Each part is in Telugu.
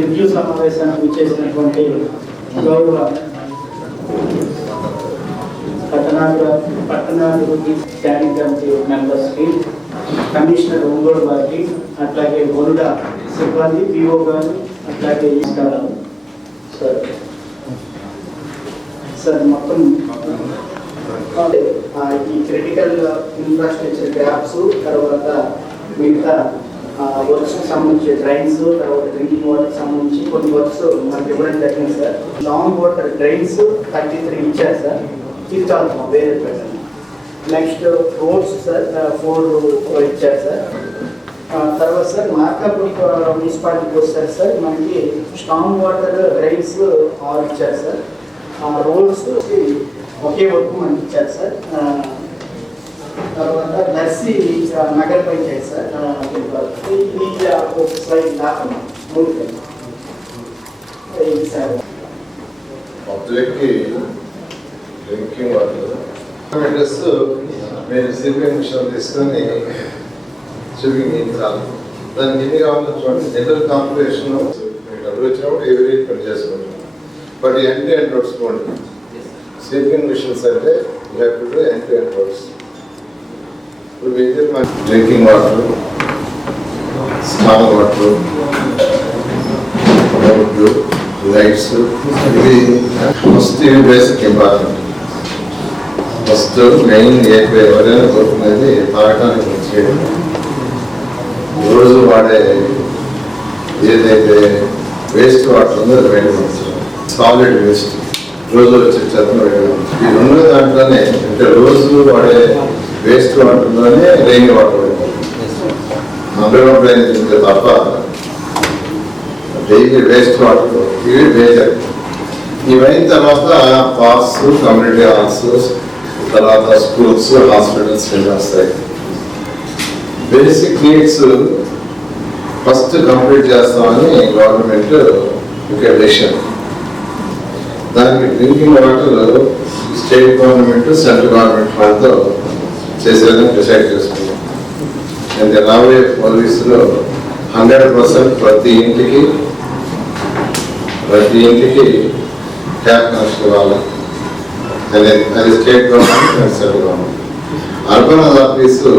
రివ్యూ సమావేశానికి చేసినటువంటి గౌరవ పట్టణాభివృద్ధి పట్టణాభివృద్ధి స్టాండింగ్ కమిటీ మెంబర్స్కి కమిషనర్ ఒంగోలు వారికి అట్లాగే వరుడ సిబ్బంది పిఓ గారు అట్లాగే నమస్కారాలు సార్. సార్ మొత్తం ఈ క్రిటికల్ ఇన్ఫ్రాస్ట్రక్చర్ గ్యాప్స్ తర్వాత మిగతా వర్క్స్ సంబంధించి డ్రైన్స్ తర్వాత డ్రింకింగ్ వాటర్ సంబంధించి కొన్ని వర్క్స్ మనకి ఇవ్వడం జరిగింది sir. Long water drains thirty three ఇచ్చారు సార్. ఇది వేరే ప్రజలు నెక్స్ట్ రోడ్స్ సార్ ఫోర్ ఇచ్చారు సార్. తర్వాత సార్ మార్కాపురం మున్సిపాలిటీకి వస్తారు సార్. మనకి స్ట్రాంగ్ వాటర్ డ్రైన్స్ ఆరు ఇచ్చారు సార్. రోడ్స్ ఒకే వర్క్ మనకి ఇచ్చారు సార్. తర్వాత నర్సీ నగర పంచాయతీ సార్. ఆ, ఒక స్లైడ్ దాకా ఓకే ఇది సార్. పబ్లిక్కి drinking water address sleeping machine తీసుకొని స్లీపింగ్ చేయించాలి దానికి ఎన్ని కావాలో చూడండి. జనరల్ కాంపిటీషన్ డబ్బులు వచ్చినప్పుడు ఎవరీ పని చేసుకుంటాం బట్ ఎంటీ అండ్ రోడ్స్ పోండి. స్లీపింగ్ మిషన్స్ అంటే లేకపోతే ఎంటీ అండ్ రోడ్స్ ఇప్పుడు మేజర్ డ్రింకింగ్ వాటర్ స్నాన వాటర్ రోడ్లు లైట్స్ ఇవి ఫస్ట్ ఇవి బేసిక్ ఇంపార్టెంట్ ఫస్ట్ మెయిన్ ఏ ఎవరైనా కోరుకునేది తాగడానికి వచ్చేది రోజు వాడే ఏదైతే వేస్ట్ వాటర్ ఉందో అది బయట సాలిడ్ వేస్ట్ రోజు వచ్చే చెత్త ఈ రెండు దాంట్లోనే అంటే రోజు వాడే వేస్ట్ వాటర్లోనే రెయిన్ వాటర్ అండర్ డ్రైనేజ్ ఉంటే తప్ప డైలీ వేస్ట్ వాటర్ ఇవి మేజర్. ఇవైన తర్వాత పార్క్స్ కమ్యూనిటీ హాల్స్ తర్వాత స్కూల్స్ హాస్పిటల్స్ వస్తాయి. బేసిక్ నీడ్స్ ఫస్ట్ కంప్లీట్ చేస్తామని గవర్నమెంట్ ఒక డెసిషన్ దానికి drinking water state government central government వాళ్ళతో చేసేదని డిసైడ్ చేసుకున్నాం నేను రాబోయే పోలీసులో హండ్రెడ్ పర్సెంట్ ప్రతి ఇంటికి ప్రతి ఇంటికి ట్యాప్ కనెక్షన్ ఇవ్వాలి. అనేది అది state government and central government. Urban office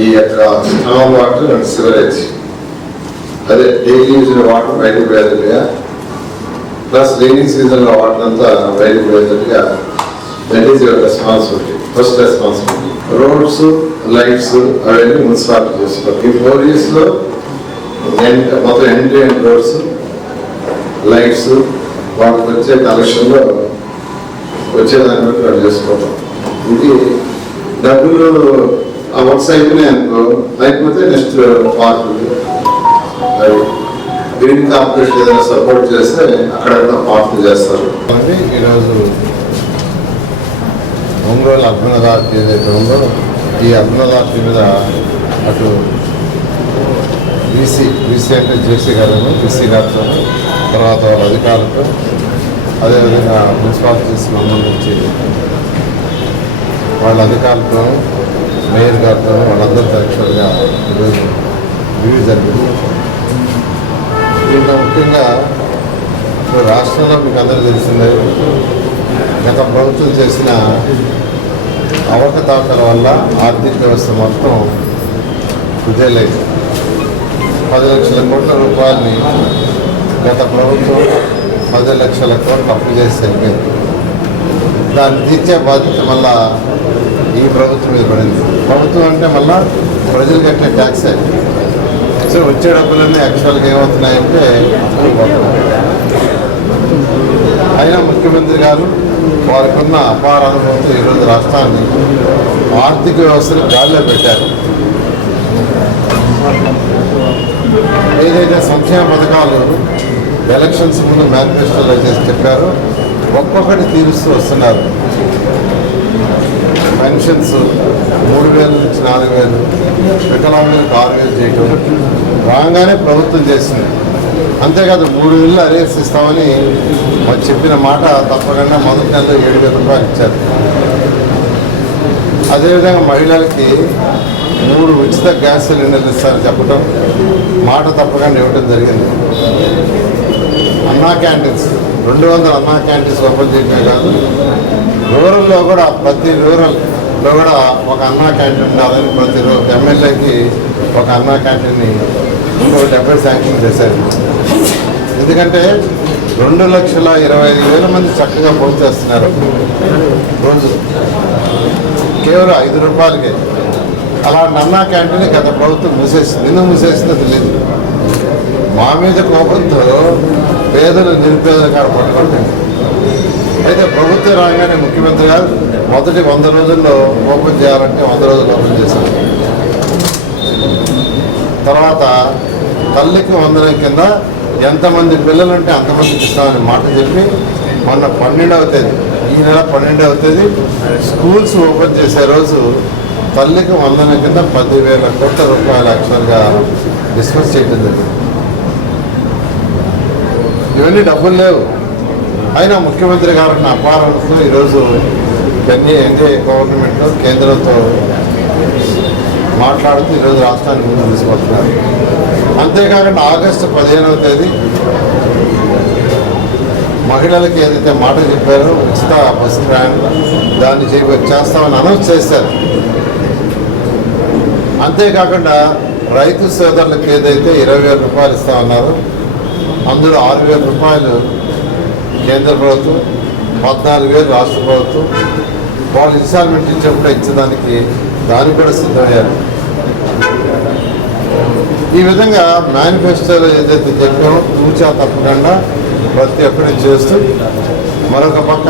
ఈ యొక్క స్ట్రాంగ్ వాటర్ అండ్ సివరేజ్. అదే డైలీ యూజ్ వాటర్ బయటకు పోయేదిగా ప్లస్ రైనింగ్ సీజన్లో వాటర్ అంతా బయటకు పోయేటట్టుగా that is your responsibility first responsibility roads lights అవన్నీ మున్సిపాలిటీ చేస్తారు ఈ ఫోర్ ఇయర్స్లో మొత్తం ఎంట్రీ రోడ్స్ లైట్స్ వాళ్ళకి వచ్చే కలెక్షన్లో వచ్చేదాన్ని బట్టి వాళ్ళు చేసుకోవడం ఇది డబ్బులు ఆ వర్క్స్ అయిపోయినాయి అనుకో అయిపోతే నెక్స్ట్ పార్క్ అవి గ్రీన్ కార్పొరేషన్ ఏదైనా సపోర్ట్ చేస్తే అక్కడక్కడ పార్క్ చేస్తారు. అని ఈరోజు ఒంగోలు అర్బనదార్తి ఏదైతే ఉందో ఈ అర్బనదార్తి మీద అటు బీసీ బీసీ అంటే జేసీ గారు బీసీ గారితో తర్వాత వాళ్ళ అధికారులతో అదేవిధంగా మున్సిపాలిటీస్ సంబంధించి వాళ్ళ అధికారులతో మేయర్ గారితో వాళ్ళందరితో యాక్చువల్గా ఈరోజు రివ్యూ జరిగింది. దీంట్లో ముఖ్యంగా రాష్ట్రంలో మీకు అందరూ తెలిసిందే గత ప్రభుత్వం చేసిన అవకతవకల వల్ల ఆర్థిక వ్యవస్థ మొత్తం కుదేలేదు. పది లక్షల కోట్ల రూపాయలని గత ప్రభుత్వం పది లక్షల కోట్లు అప్పు చేసి సరిపోయింది. దాన్ని తీర్చే బాధ్యత మళ్ళా ఈ ప్రభుత్వం మీద పడింది. ప్రభుత్వం అంటే మళ్ళా ప్రజలు కట్టే ట్యాక్సే. సో వచ్చే డబ్బులన్నీ యాక్చువల్గా ఏమవుతున్నాయంటే అయినా ముఖ్యమంత్రి గారు వారికి ఉన్న అపార అనుభవంతో ఈరోజు రాష్ట్రాన్ని ఆర్థిక వ్యవస్థను గాలిలో పెట్టారు. ఏదైతే సంక్షేమ పథకాలు ఎలక్షన్స్ ముందు మేనిఫెస్టోలో చేసి చెప్పారో ఒక్కొక్కటి తీరుస్తూ వస్తున్నారు. పెన్షన్స్ మూడు వేల నుంచి నాలుగు వేలు వికలాంగులకు ఆరు వేలు చేయటం రాగానే ప్రభుత్వం చేసింది. అంతేకాదు మూడు వేలు అరేస్ ఇస్తామని మరి చెప్పిన మాట తప్పకుండా మొదటి నెలలో ఏడు వేల రూపాయలు ఇచ్చారు. అదేవిధంగా మహిళలకి మూడు ఉచిత గ్యాస్ సిలిండర్లు ఇస్తారని చెప్పడం మాట తప్పకుండా ఇవ్వడం జరిగింది. అన్నా క్యాంటీన్స్ రెండు వందల అన్నా క్యాంటీన్స్ ఓపెన్ చేయడమే కాదు రూరల్లో కూడా ప్రతి రూరల్లో కూడా ఒక అన్నా క్యాంటీన్ ఉండాలని ప్రతి రూ ఎమ్మెల్యేకి ఒక అన్నా క్యాంటీన్ని ఇంకో డెబ్బై శాంక్షన్ చేశారు. ఎందుకంటే రెండు లక్షల ఇరవై ఐదు వేల మంది చక్కగా భోజనం చేస్తున్నారు. రోజు. కేవలం ఐదు రూపాయలకే. అలా నన్నా క్యాంటీన్ గత ప్రభుత్వం మూసేసింది. ఎందుకు మూసేసిందో తెలియదు మా మీద కోపంతో పేదలు నిరుపేదలు కాడ పట్టుకుంటుంది అయితే ప్రభుత్వం రాగానే ముఖ్యమంత్రి గారు మొదటి వంద రోజుల్లో ఓపెన్ చేయాలంటే వంద రోజులు ఓపెన్ చేశారు. తర్వాత తల్లికి వందనం కింద ఎంతమంది పిల్లలు ఉంటే అంతమందికి ఇస్తామని మాట చెప్పి మొన్న పన్నెండవ తేదీ ఈ నెల పన్నెండవ తేదీ స్కూల్స్ ఓపెన్ చేసే రోజు తల్లికి వందనం కింద పదివేల కోట్ల రూపాయలు యాక్చువల్గా డిస్కస్ చేయడం జరిగింది. ఇవన్నీ డబ్బులు లేవు. అయినా ముఖ్యమంత్రి గారు నా అపారంతో ఈరోజు ఇవన్నీ ఎన్డీఏ గవర్నమెంట్ కేంద్రంతో మాట్లాడుతూ ఈరోజు రాష్ట్రాన్ని ముందు తీసుకొస్తున్నారు అంతేకాకుండా ఆగస్టు పదిహేనవ తేదీ మహిళలకి ఏదైతే మాట చెప్పారో ఉచిత బస్సు ప్రయాణం దాన్ని చేస్తామని అనౌన్స్ చేశారు. అంతేకాకుండా రైతు సోదరులకు ఏదైతే ఇరవై వేల రూపాయలు ఇస్తామన్నారో అందులో ఆరు వేల రూపాయలు కేంద్ర ప్రభుత్వం పద్నాలుగు వేలు రాష్ట్ర ప్రభుత్వం వాళ్ళు ఇన్స్టాల్మెంట్ ఇచ్చినప్పుడు ఇచ్చేదానికి దానికి కూడా సిద్ధమయ్యారు. ఈ విధంగా మేనిఫెస్టోలో ఏదైతే చెప్పామో తూచా తప్పకుండా ప్రతి ఒక్కటి చేస్తూ మరొక పక్క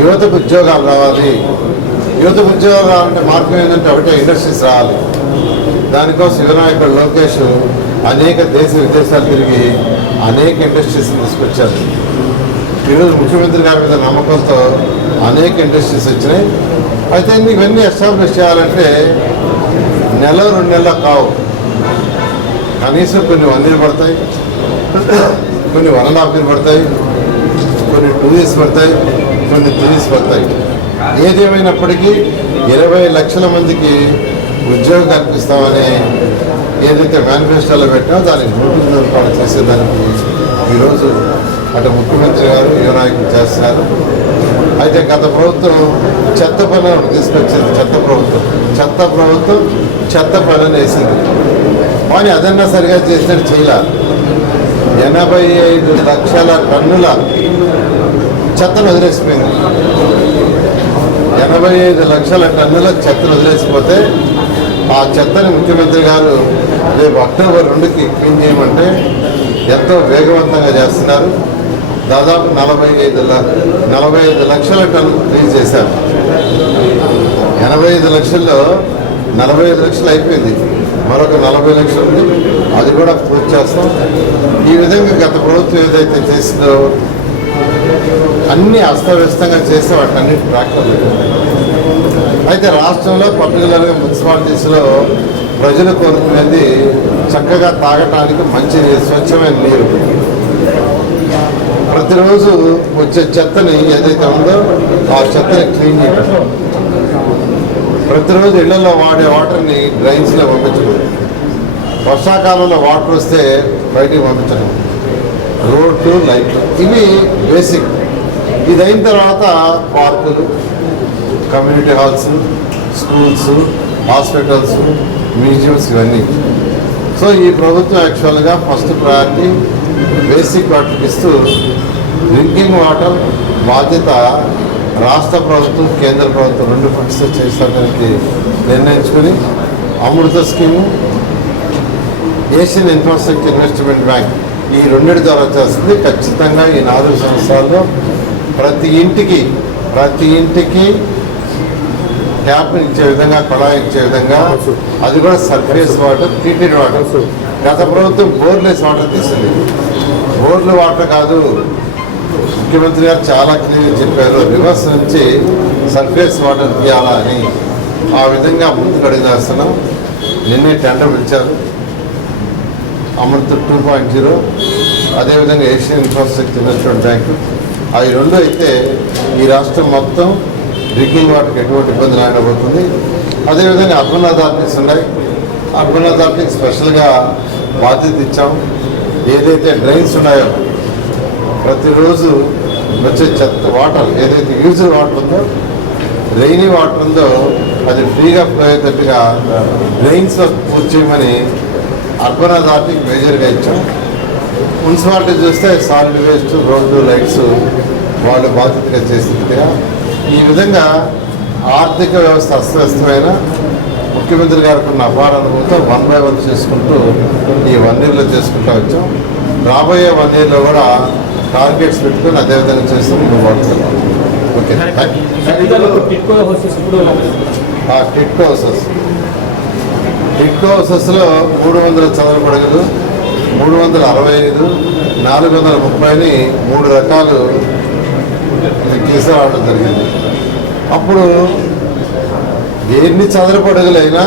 యువతకు ఉద్యోగాలు రావాలి. యువతకు ఉద్యోగాలు రావాలంటే మార్గం ఏంటంటే ఒకటే ఇండస్ట్రీస్ రావాలి. దానికోసం యువనాయకుడు లోకేష్ అనేక దేశ విదేశాలు తిరిగి అనేక ఇండస్ట్రీస్ తీసుకొచ్చారు. ఈరోజు ముఖ్యమంత్రి గారి మీద నమ్మకంతో అనేక ఇండస్ట్రీస్ వచ్చినాయి. అయితే ఇవన్నీ ఎస్టాబ్లిష్ చేయాలంటే నెల రెండు నెలలు కావు. కనీసం కొన్ని వన్ ఇయర్ పడతాయి. కొన్ని వన్ అండ్ హాఫ్ ఇయర్ పడతాయి. కొన్ని టూ ఇయర్స్ పడతాయి. కొన్ని త్రీ ఇయర్స్ పడతాయి. ఏదేమైనప్పటికీ ఇరవై లక్షల మందికి ఉద్యోగం కల్పిస్తామని ఏదైతే మేనిఫెస్టోలో పెట్టామో దానికి నోటీస్ ఏర్పాటు చేసేదానికి ఈరోజు అంటే ముఖ్యమంత్రి గారు యువ నాయకులు చేస్తున్నారు అయితే గత ప్రభుత్వం చెత్త పని తీసుకొచ్చింది చెత్త ప్రభుత్వం. చెత్త ప్రభుత్వం చెత్త పని వేసింది. కానీ అదన్నా సరిగా చేసినట్టు చేయాలి. ఎనభై ఐదు లక్షల టన్నుల చెత్తను వదిలేసిపోయింది. ఎనభై ఐదు లక్షల టన్నుల చెత్తను వదిలేసిపోతే ఆ చెత్తని ముఖ్యమంత్రి గారు రేపు అక్టోబర్ రెండుకి క్లీన్ చేయమంటే ఎంతో వేగవంతంగా చేస్తున్నారు. దాదాపు నలభై ఐదు నలభై ఐదు లక్షల టన్ను రీచ్ చేశారు. ఎనభై ఐదు లక్షల్లో నలభై ఐదు లక్షలు అయిపోయింది. మరొక నలభై లక్షలు ఉంది. అది కూడా పూర్తి చేస్తాం. ఈ విధంగా గత ప్రభుత్వం ఏదైతే చేసిందో అన్ని అస్తవ్యస్తంగా చేస్తే వాటిని అన్ని అయితే రాష్ట్రంలో పర్టికులర్గా మున్సిపాలిటీస్లో ప్రజలు కోరుకునేది చక్కగా తాగటానికి మంచి స్వచ్ఛమైన నీరు. ప్రతిరోజు వచ్చే చెత్తని ఏదైతే ఉందో ఆ చెత్తని క్లీన్ చేయడం ప్రతిరోజు ఇళ్ళలో వాడే వాటర్ని డ్రైన్స్లో పంపించడం. వర్షాకాలంలో వాటర్ వస్తే బయటికి పంపించడం. రోడ్లు లైట్లు ఇవి బేసిక్. ఇది అయిన తర్వాత పార్కులు community halls schools hospitals museums ఇవన్నీ. సో ఈ ప్రభుత్వం యాక్చువల్గా ఫస్ట్ ప్రయారిటీ బేసిక్ వాటర్కి ఇస్తూ డ్రింకింగ్ వాటర్ బాధ్యత రాష్ట్ర ప్రభుత్వం కేంద్ర ప్రభుత్వం రెండు ఫండ్స్ చేసడానికి నిర్ణయించుకుని Amrut scheme Asian infrastructure investment bank ఈ రెండింటి ద్వారా చేస్తుంది. ఖచ్చితంగా ఈ నాలుగు సంవత్సరాల్లో ప్రతి ఇంటికి ప్రతి ఇంటికి ట్యాప్ ఇచ్చే విధంగా కుళాయి ఇచ్చే విధంగా అది కూడా సర్ఫేస్ వాటర్ ట్రీటెడ్ వాటర్. గత ప్రభుత్వం బోర్లెస్ వాటర్ తీసింది. బోర్లు వాటర్ కాదు. ముఖ్యమంత్రి గారు చాలా క్లియర్గా చెప్పారు రివర్స్ నుంచి సర్ఫేస్ వాటర్ తీయాలా అని. ఆ విధంగా ముందుకు అడిగేస్తున్నాం నిన్నే టెండర్ పిలిచారు. Amrut two point zero. అదేవిధంగా ఏషియన్ ఇన్ఫ్రాస్ట్రక్చర్ ఇన్వెస్ట్మెంట్ బ్యాంకు. అవి రెండు అయితే ఈ రాష్ట్రం మొత్తం డ్రింకింగ్ వాటర్కి ఎటువంటి ఇబ్బంది లేకపోతుంది అదేవిధంగా అర్బన్ అథారిటీస్ ఉన్నాయి. అర్బన్ అథారిటీకి స్పెషల్గా బాధ్యత ఇచ్చాం ఏదైతే డ్రైన్స్ ఉన్నాయో ప్రతిరోజు వచ్చే చెత్త వాటర్ ఏదైతే యూజర్ వాటర్ ఉందో రైనీ వాటర్ ఉందో అది ఫ్రీగా ఫ్లో అయ్యేటట్టుగా డ్రైన్స్ పూర్తి చేయమని అర్బన్ అథారిటీకి మేజర్గా ఇచ్చాం. మున్సిపాలిటీ చూస్తే సాలిడ్ వేస్ట్ రోడ్డు లైట్స్ వాళ్ళు బాధ్యతగా చేసిందిగా ఈ విధంగా ఆర్థిక వ్యవస్థ అస్తవ్యస్తమైన ముఖ్యమంత్రి గారికి ఉన్న అపార అనుభవంతో వన్ బై వన్ చేసుకుంటూ ఈ వన్ ఇయర్లో చేసుకుంటూ వచ్చాం. రాబోయే వన్ ఇయర్లో కూడా టార్గెట్స్ పెట్టుకొని అదేవిధంగా చేస్తూ ముందుకు పోతున్నాం okay TIDCO houses TIDCO houses. TIDCO హౌసెస్లో మూడు వందల చదరపు అడుగులు మూడు వందల అరవై ఐదు నాలుగు వందల ముప్పైని మూడు రకాలు తీసుకురావడం జరిగింది. అప్పుడు ఎన్ని చదరపు అడుగులైనా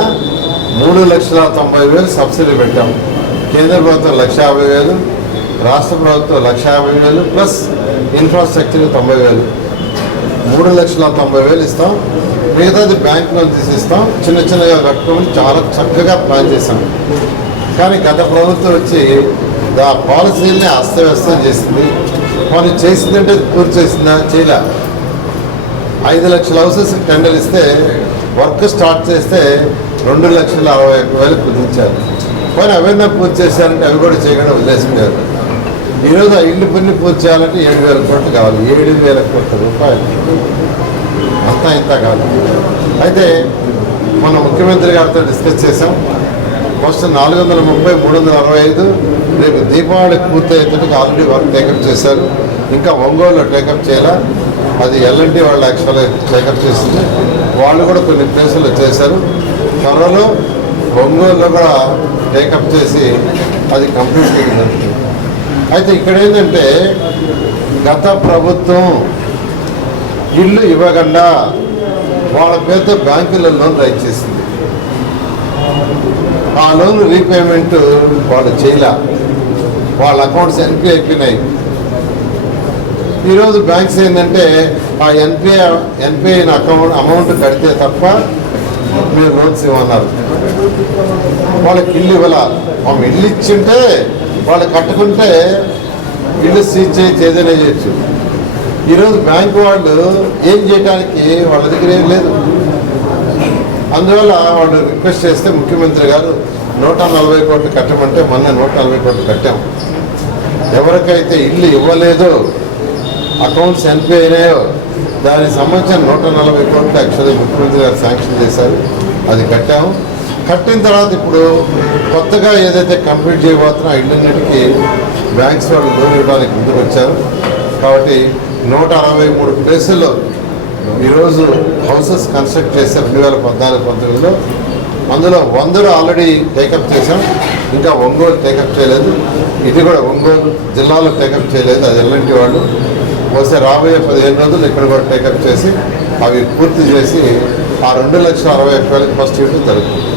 మూడు లక్షల తొంభై వేలు సబ్సిడీ పెట్టాం. కేంద్ర ప్రభుత్వం లక్ష యాభై వేలు రాష్ట్ర ప్రభుత్వం లక్ష యాభై వేలు ప్లస్ ఇన్ఫ్రాస్ట్రక్చర్ తొంభై వేలు. మూడు లక్షల తొంభై వేలు ఇస్తాం. మిగతాది బ్యాంక్ లోన్ తీసిస్తాం. చిన్న చిన్నగా కట్టుకొని చాలా చక్కగా ప్లాన్ చేశాం. కానీ గత ప్రభుత్వం వచ్చి ఆ పాలసీని అస్తవ్యస్తం చేసింది. మనం చేసిందంటే పూర్తి చేసిందా చేయలే. ఐదు లక్షల హౌసెస్ టెండర్ ఇస్తే వర్క్ స్టార్ట్ చేస్తే రెండు లక్షల అరవై ఒక్క వేలు కుదించారు. కానీ అవన్నీ పూర్తి చేశారంటే అవి కూడా చేయకుండా వదిలేసుకున్నారు ఈరోజు ఆ ఇల్లు పని పూర్తి చేయాలంటే ఏడు వేల కోట్లు కావాలి. ఏడు వేల కోట్ల రూపాయలు. అంతా ఇంత కాదు అయితే మన ముఖ్యమంత్రి గారితో డిస్కస్ చేసాం ఫస్ట్ నాలుగు వందల ముప్పై మూడు వందల అరవై ఐదు రేపు దీపావళికి పూర్తి ఆల్రెడీ వర్క్ టేకప్ చేశారు. ఇంకా ఒంగోలులో టేకప్ చేయాలా? అది ఎల్ఎన్టీ వాళ్ళు యాక్చువల్గా టేకప్ చేసింది. వాళ్ళు కూడా కొన్ని ప్లేసులు చేశారు. త్వరలో ఒంగోలులో కూడా టేకప్ చేసి అది కంప్లీట్ చేయడం అయితే ఇక్కడ ఏంటంటే గత ప్రభుత్వం ఇల్లు ఇవ్వకుండా వాళ్ళ పేరుతో బ్యాంకులలో లోన్ రైట్ చేసింది. ఆ లోన్ రీపేమెంట్ వాళ్ళు చేయలే. వాళ్ళ అకౌంట్స్ ఎన్పిఐ అయిపోయినాయి. ఈరోజు బ్యాంక్స్ ఏంటంటే ఆ ఎన్పిఐ ఎన్పిఐ అకౌంట్ అమౌంట్ కడితే తప్ప మీరు లోన్స్ ఇవ్వన్నారు వాళ్ళకి ఇల్లు ఇవ్వాల? మనం ఇల్లు ఇచ్చింటే వాళ్ళు కట్టుకుంటే ఇల్లు సీజ్ చేసి ఏదైనా చేయొచ్చు ఈరోజు బ్యాంకు వాళ్ళు ఏం చేయడానికి వాళ్ళ దగ్గర ఏం లేదు. అందువల్ల వాళ్ళు రిక్వెస్ట్ చేస్తే ముఖ్యమంత్రి గారు నూట నలభై కోట్లు కట్టమంటే మొన్న నూట నలభై కోట్లు కట్టాము ఎవరికైతే ఇల్లు ఇవ్వలేదో అకౌంట్స్ ఎన్పీ అయినాయో దానికి సంబంధించిన నూట నలభై కోట్లు యాక్చువల్లీ ముఖ్యమంత్రి గారు శాంక్షన్ చేశారు. అది కట్టాము కట్టిన తర్వాత ఇప్పుడు కొత్తగా ఏదైతే కంప్లీట్ చేయబోతున్నా ఇళ్ళన్నిటికీ బ్యాంక్స్ వాళ్ళు లోన్ ఇవ్వడానికి ముందుకు వచ్చారు కాబట్టి నూట అరవై మూడు ప్లేసుల్లో ఈరోజు హౌసెస్ కన్స్ట్రక్ట్ చేశారు రెండు వేల పద్నాలుగు పంతొమ్మిదిలో. అందులో వందలు ఆల్రెడీ టేకప్ చేశాం. ఇంకా ఒంగోలు టేకప్ చేయలేదు. ఇది కూడా ఒంగోలు జిల్లాలో టేకప్ చేయలేదు అది ఎల్లంటి వాళ్ళు. వస్తే రాబోయే పదిహేను రోజులు ఇక్కడ కూడా టేకప్ చేసి అవి పూర్తి చేసి ఆ రెండు లక్షల అరవై ఒక్క వేలకి ఫస్ట్ యూనిట్ జరుగుతుంది.